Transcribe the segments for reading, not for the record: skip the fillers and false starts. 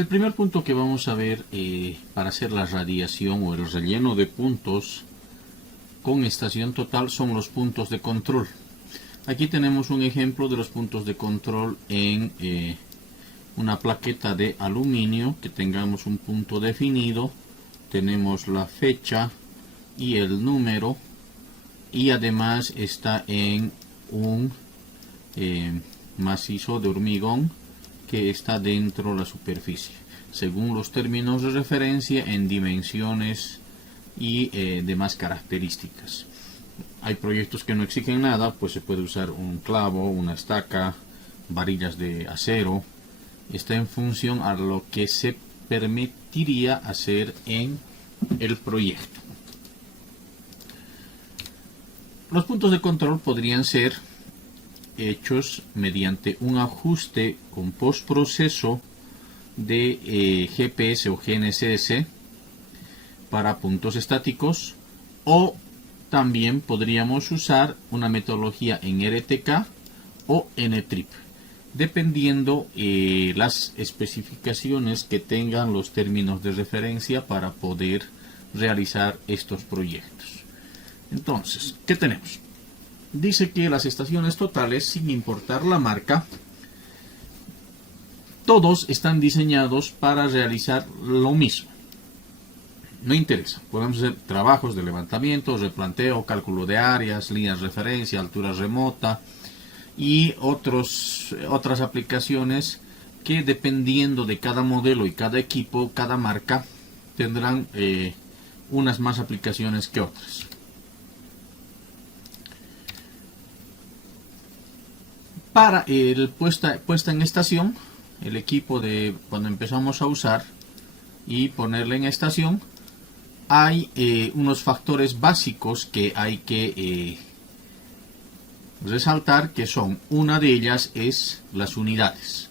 El primer punto que vamos a ver para hacer la radiación o el relleno de puntos con estación total son los puntos de control. Aquí tenemos un ejemplo de los puntos de control en una plaqueta de aluminio, que tengamos un punto definido, tenemos la fecha y el número, y además está en un macizo de hormigón que está dentro de la superficie, según los términos de referencia en dimensiones y demás características. Hay proyectos que no exigen nada, pues se puede usar un clavo, una estaca, varillas de acero. Está en función a lo que se permitiría hacer en el proyecto. Los puntos de control podrían ser hechos mediante un ajuste con postproceso de GPS o GNSS para puntos estáticos, o también podríamos usar una metodología en RTK o NTRIP, dependiendo las especificaciones que tengan los términos de referencia para poder realizar estos proyectos. Entonces, ¿qué tenemos? Dice que las estaciones totales, sin importar la marca, todos están diseñados para realizar lo mismo. No interesa, podemos hacer trabajos de levantamiento, replanteo, cálculo de áreas, líneas de referencia, altura remota y otras aplicaciones que, dependiendo de cada modelo y cada equipo, cada marca, tendrán unas más aplicaciones que otras. Para el puesta en estación, el equipo de cuando empezamos a usar y ponerle en estación, hay unos factores básicos que hay que resaltar, que son, una de ellas es las unidades.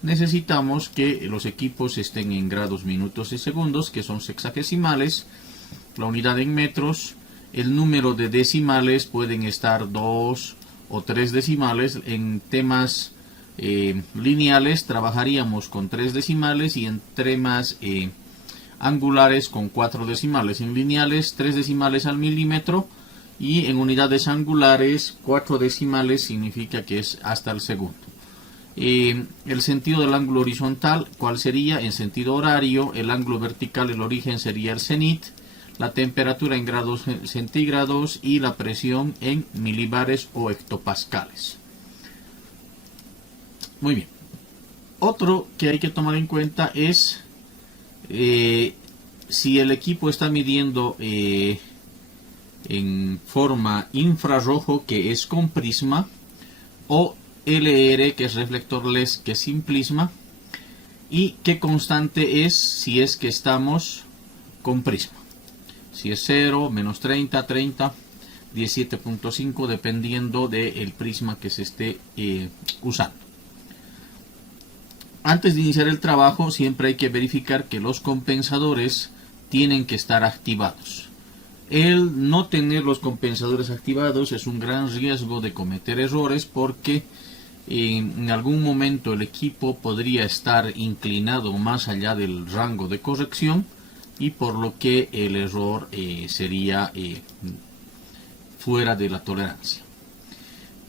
Necesitamos que los equipos estén en grados, minutos y segundos, que son sexagesimales, la unidad en metros, el número de decimales pueden estar 2 o 3 decimales. En temas lineales trabajaríamos con 3 decimales y en temas angulares con 4 decimales. En lineales 3 decimales al milímetro, y en unidades angulares 4 decimales significa que es hasta el segundo. El sentido del ángulo horizontal, ¿cuál sería? En sentido horario. El ángulo vertical, el origen, sería el cenit. La temperatura en grados centígrados y la presión en milibares o hectopascales. Muy bien. Otro que hay que tomar en cuenta es si el equipo está midiendo en forma infrarrojo, que es con prisma, o LR, que es reflector LED, que es sin prisma, y qué constante es si es que estamos con prisma. Si es 0, menos 30, 30, 17.5, dependiendo del prisma que se esté usando. Antes de iniciar el trabajo, siempre hay que verificar que los compensadores tienen que estar activados. El no tener los compensadores activados es un gran riesgo de cometer errores, porque en algún momento el equipo podría estar inclinado más allá del rango de corrección, y por lo que el error sería fuera de la tolerancia.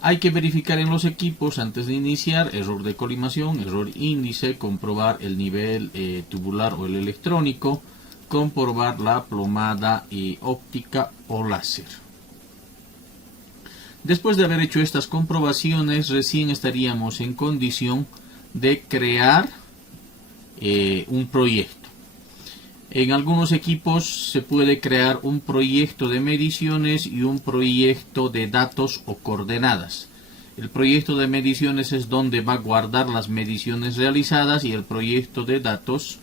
Hay que verificar en los equipos antes de iniciar: error de colimación, error índice, comprobar el nivel tubular o el electrónico, comprobar la plomada óptica o láser. Después de haber hecho estas comprobaciones, recién estaríamos en condición de crear un proyecto. En algunos equipos se puede crear un proyecto de mediciones y un proyecto de datos o coordenadas. El proyecto de mediciones es donde va a guardar las mediciones realizadas, y el proyecto de datos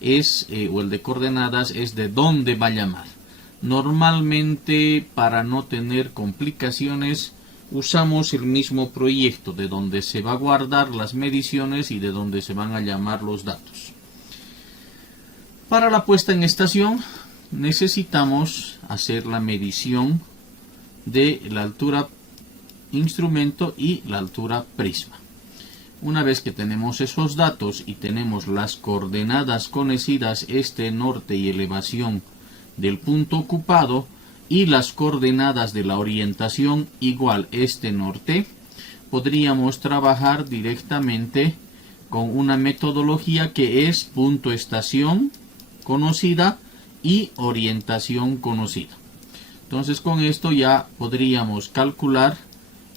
es, o el de coordenadas, es de dónde va a llamar. Normalmente, para no tener complicaciones, usamos el mismo proyecto de donde se va a guardar las mediciones y de donde se van a llamar los datos. Para la puesta en estación necesitamos hacer la medición de la altura instrumento y la altura prisma. Una vez que tenemos esos datos y tenemos las coordenadas conocidas, este, norte y elevación del punto ocupado, y las coordenadas de la orientación igual este, norte, podríamos trabajar directamente con una metodología que es punto estación conocida y orientación conocida. Entonces con esto ya podríamos calcular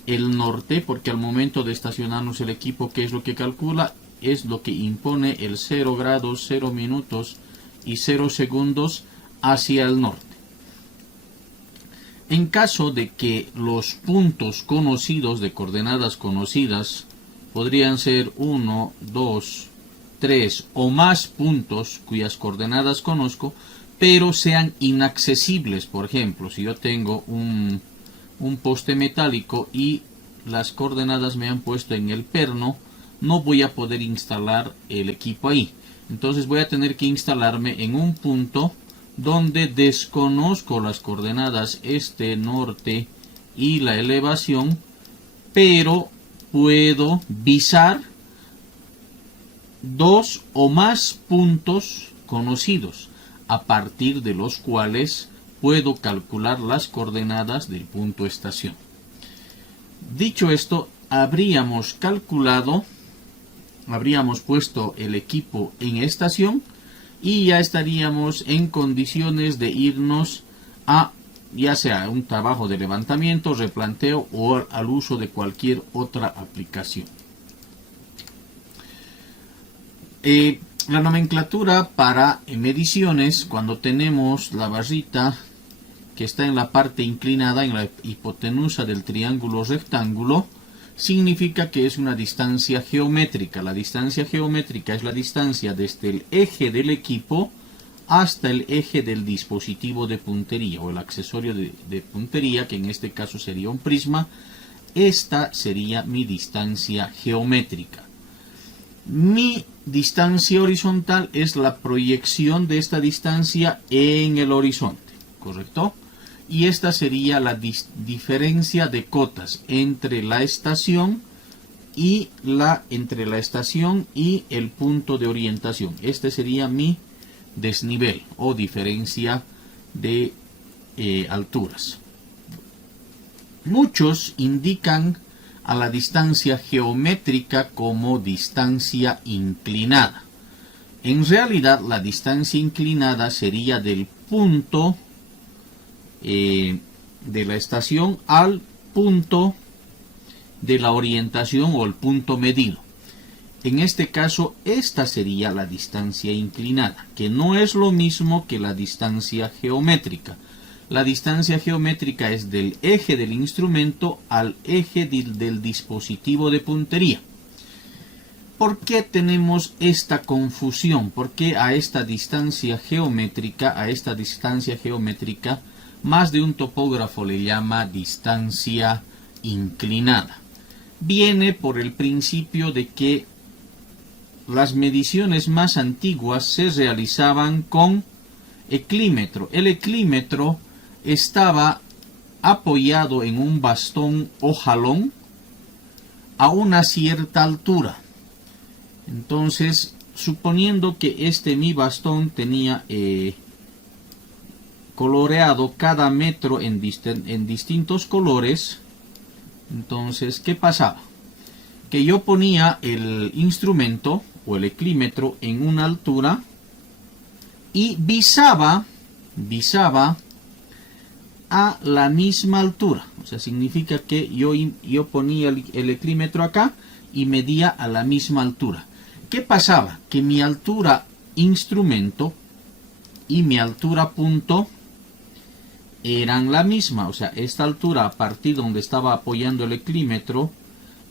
el norte, porque al momento de estacionarnos el equipo, ¿qué es lo que calcula? Es lo que impone el 0 grados, 0 minutos y 0 segundos hacia el norte. En caso de que los puntos conocidos de coordenadas conocidas podrían ser 1, 2, 3 o más puntos cuyas coordenadas conozco, pero sean inaccesibles. Por ejemplo, si yo tengo un poste metálico y las coordenadas me han puesto en el perno, no voy a poder instalar el equipo ahí. Entonces voy a tener que instalarme en un punto donde desconozco las coordenadas este, norte y la elevación, pero puedo visar dos o más puntos conocidos, a partir de los cuales puedo calcular las coordenadas del punto estación. Dicho esto, habríamos puesto el equipo en estación y ya estaríamos en condiciones de irnos a ya sea un trabajo de levantamiento, replanteo o al uso de cualquier otra aplicación. La nomenclatura para mediciones, cuando tenemos la barrita que está en la parte inclinada, en la hipotenusa del triángulo rectángulo, significa que es una distancia geométrica. La distancia geométrica es la distancia desde el eje del equipo hasta el eje del dispositivo de puntería o el accesorio de puntería, que en este caso sería un prisma. Esta sería mi distancia geométrica. Mi distancia horizontal es la proyección de esta distancia en el horizonte, ¿correcto? Y esta sería la diferencia de cotas entre la estación y el punto de orientación. Este sería mi desnivel o diferencia de alturas. Muchos indican a la distancia geométrica como distancia inclinada. En realidad, la distancia inclinada sería del punto de la estación al punto de la orientación o el punto medido. En este caso, esta sería la distancia inclinada, que no es lo mismo que la distancia geométrica. La distancia geométrica es del eje del instrumento al eje del dispositivo de puntería. ¿Por qué tenemos esta confusión? ¿Por qué a esta distancia geométrica, más de un topógrafo le llama distancia inclinada? Viene por el principio de que las mediciones más antiguas se realizaban con eclímetro. El eclímetro estaba apoyado en un bastón o jalón a una cierta altura. Entonces, suponiendo que mi bastón tenía coloreado cada metro en distintos colores, entonces, ¿qué pasaba? Que yo ponía el instrumento o el eclímetro en una altura y visaba a la misma altura. O sea, significa que yo ponía el eclímetro acá y medía a la misma altura. ¿Qué pasaba? Que mi altura instrumento y mi altura punto eran la misma. O sea, esta altura a partir donde estaba apoyando el eclímetro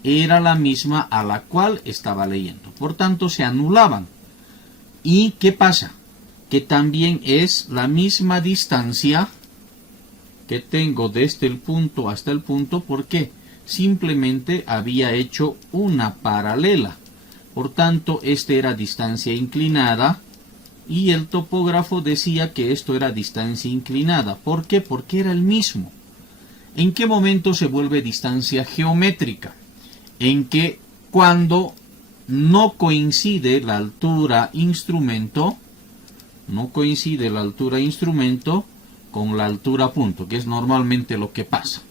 era la misma a la cual estaba leyendo. Por tanto, se anulaban. ¿Y qué pasa? Que también es la misma distancia que tengo desde el punto hasta el punto. ¿Por qué? Simplemente había hecho una paralela. Por tanto, era distancia inclinada y el topógrafo decía que esto era distancia inclinada. ¿Por qué? Porque era el mismo. ¿En qué momento se vuelve distancia geométrica? En que cuando no coincide la altura instrumento, con la altura punto, que es normalmente lo que pasa.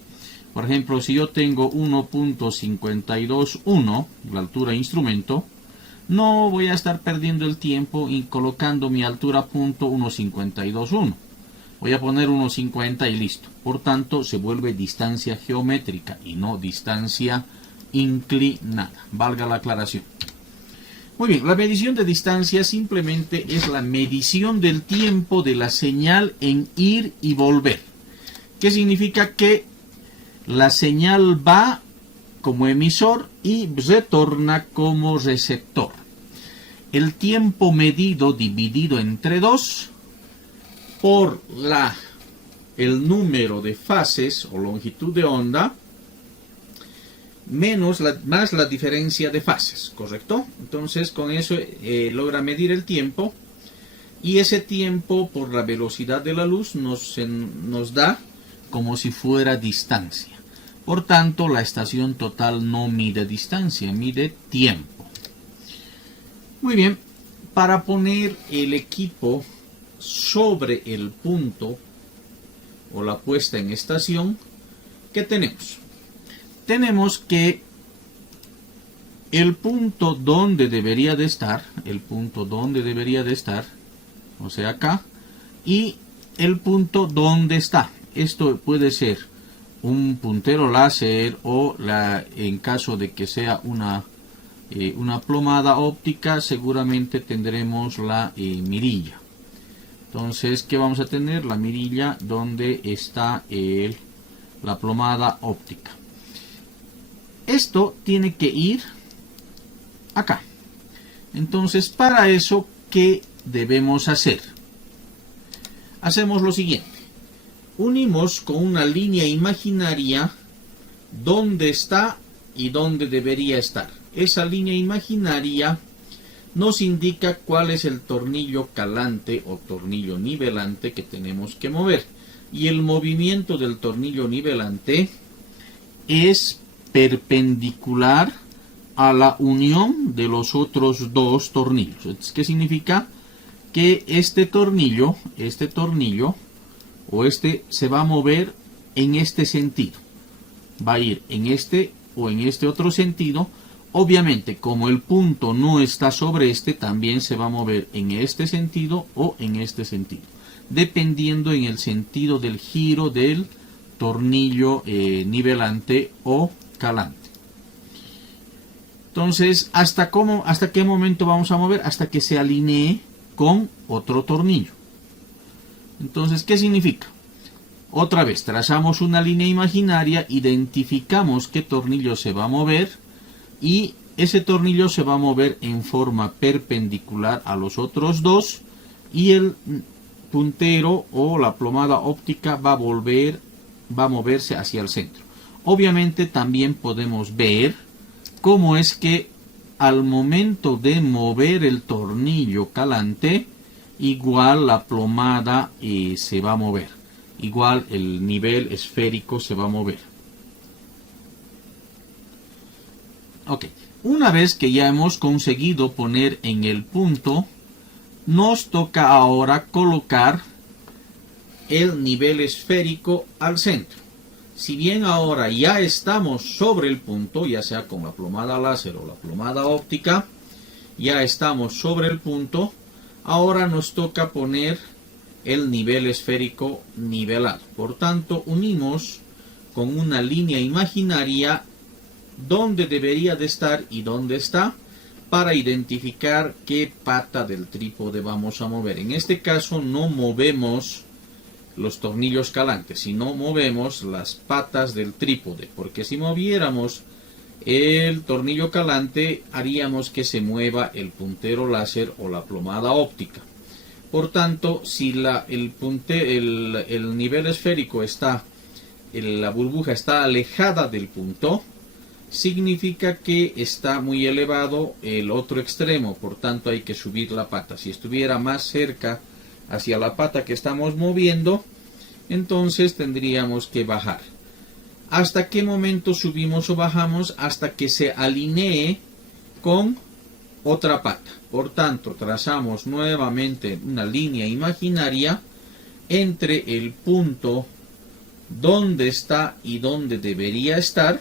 Por ejemplo, si yo tengo 1.521, la altura instrumento, no voy a estar perdiendo el tiempo y colocando mi altura punto 1.521. Voy a poner 1.50 y listo. Por tanto, se vuelve distancia geométrica y no distancia inclinada. Valga la aclaración. Muy bien, la medición de distancia simplemente es la medición del tiempo de la señal en ir y volver. ¿Qué significa? Que la señal va como emisor y retorna como receptor. El tiempo medido dividido entre 2 por el número de fases o longitud de onda más la diferencia de fases, ¿correcto? Entonces con eso logra medir el tiempo, y ese tiempo por la velocidad de la luz nos da como si fuera distancia. Por tanto, la estación total no mide distancia, mide tiempo. Muy bien, para poner el equipo sobre el punto o la puesta en estación, ¿qué tenemos? Tenemos que el punto donde debería de estar, o sea acá, y el punto donde está. Esto puede ser un puntero láser o en caso de que sea una plomada óptica, seguramente tendremos la mirilla. Entonces, ¿qué vamos a tener? La mirilla donde está la plomada óptica. Esto tiene que ir acá. Entonces, para eso, ¿qué debemos hacer? Hacemos lo siguiente. Unimos con una línea imaginaria dónde está y dónde debería estar. Esa línea imaginaria nos indica cuál es el tornillo calante o tornillo nivelante que tenemos que mover. Y el movimiento del tornillo nivelante es perpendicular a la unión de los otros dos tornillos. ¿Qué significa? Que este tornillo se va a mover en este sentido. Va a ir en este o en este otro sentido. Obviamente, como el punto no está sobre también se va a mover en este sentido o en este sentido, dependiendo en el sentido del giro del tornillo nivelante o calante. Entonces, ¿hasta qué momento vamos a mover? Hasta que se alinee con otro tornillo. Entonces, ¿qué significa? Otra vez, trazamos una línea imaginaria, identificamos qué tornillo se va a mover, y ese tornillo se va a mover en forma perpendicular a los otros dos, y el puntero o la plomada óptica va a moverse hacia el centro. Obviamente también podemos ver cómo es que al momento de mover el tornillo calante, igual la plomada se va a mover. Igual el nivel esférico se va a mover. Ok, una vez que ya hemos conseguido poner en el punto, nos toca ahora colocar el nivel esférico al centro. Si bien ahora ya estamos sobre el punto, ya sea con la plomada láser o la plomada óptica, ya estamos sobre el punto, ahora nos toca poner el nivel esférico nivelado. Por tanto, unimos con una línea imaginaria dónde debería de estar y dónde está, para identificar qué pata del trípode vamos a mover. En este caso no movemos los tornillos calantes, sino movemos las patas del trípode, porque si moviéramos el tornillo calante haríamos que se mueva el puntero láser o la plomada óptica. Por tanto, si el nivel esférico la burbuja está alejada del punto, significa que está muy elevado el otro extremo, por tanto hay que subir la pata. Si estuviera más cerca hacia la pata que estamos moviendo, entonces tendríamos que bajar. ¿Hasta qué momento subimos o bajamos? Hasta que se alinee con otra pata. Por tanto, trazamos nuevamente una línea imaginaria entre el punto donde está y donde debería estar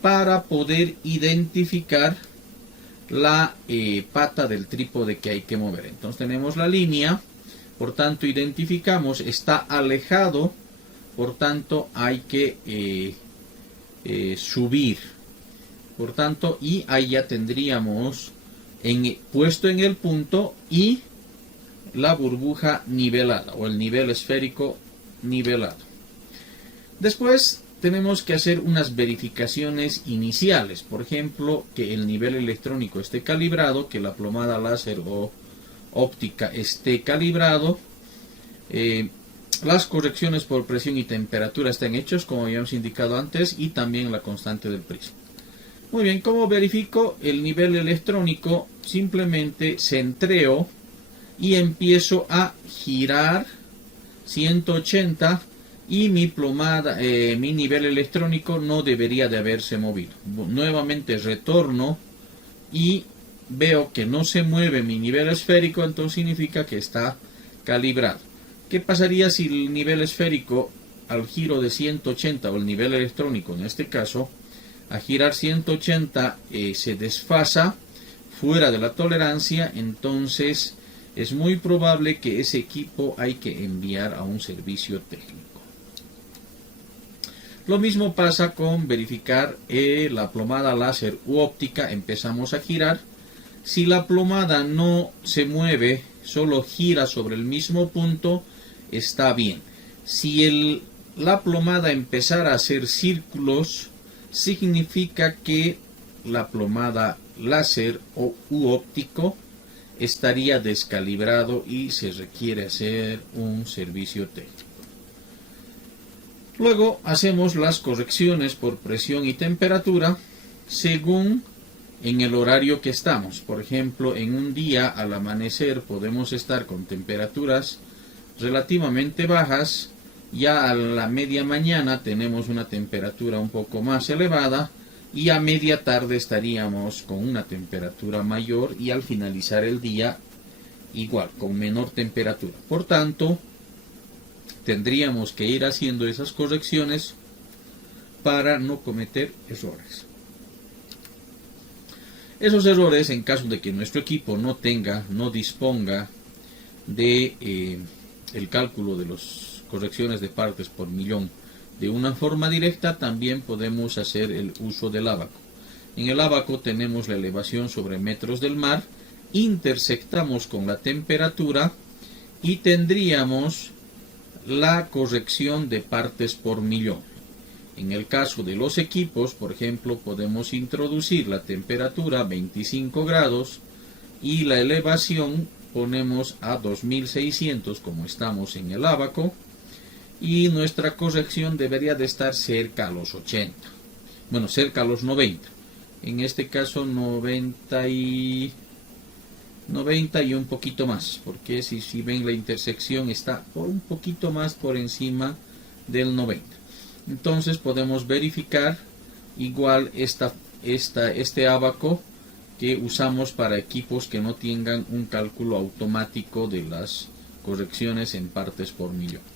para poder identificar la pata del trípode que hay que mover. Entonces tenemos la línea, por tanto identificamos, está alejado, por tanto hay que subir. Por tanto, y ahí ya tendríamos puesto en el punto y la burbuja nivelada o el nivel esférico nivelado. Después tenemos que hacer unas verificaciones iniciales, por ejemplo, que el nivel electrónico esté calibrado, que la plomada láser o óptica esté calibrado, las correcciones por presión y temperatura estén hechos, como habíamos indicado antes, y también la constante del prisma. Muy bien, ¿cómo verifico el nivel electrónico? Simplemente centreo y empiezo a girar 180 y mi plomada, mi nivel electrónico no debería de haberse movido. Nuevamente retorno y veo que no se mueve mi nivel esférico, entonces significa que está calibrado. ¿Qué pasaría si el nivel esférico al giro de 180 o el nivel electrónico en este caso a girar 180 se desfasa fuera de la tolerancia? Entonces es muy probable que ese equipo hay que enviar a un servicio técnico. Lo mismo pasa con verificar la plomada láser u óptica. Empezamos a girar. Si la plomada no se mueve, solo gira sobre el mismo punto, está bien. Si la plomada empezara a hacer círculos, significa que la plomada láser u óptico estaría descalibrado y se requiere hacer un servicio técnico. Luego hacemos las correcciones por presión y temperatura según en el horario que estamos. Por ejemplo, en un día al amanecer podemos estar con temperaturas relativamente bajas. Ya a la media mañana tenemos una temperatura un poco más elevada y a media tarde estaríamos con una temperatura mayor y al finalizar el día igual, con menor temperatura. Por tanto, tendríamos que ir haciendo esas correcciones para no cometer errores. Esos errores, en caso de que nuestro equipo no disponga de el cálculo de las correcciones de partes por millón de una forma directa, también podemos hacer el uso del ábaco. En el ábaco tenemos la elevación sobre metros del mar, intersectamos con la temperatura y tendríamos la corrección de partes por millón. En el caso de los equipos, por ejemplo, podemos introducir la temperatura a 25 grados y la elevación ponemos a 2600 como estamos en el ábaco, y nuestra corrección debería de estar cerca a los 80, bueno, cerca a los 90, en este caso 90 y un poquito más, porque si ven la intersección está un poquito más por encima del 90. Entonces podemos verificar igual este ábaco que usamos para equipos que no tengan un cálculo automático de las correcciones en partes por millón.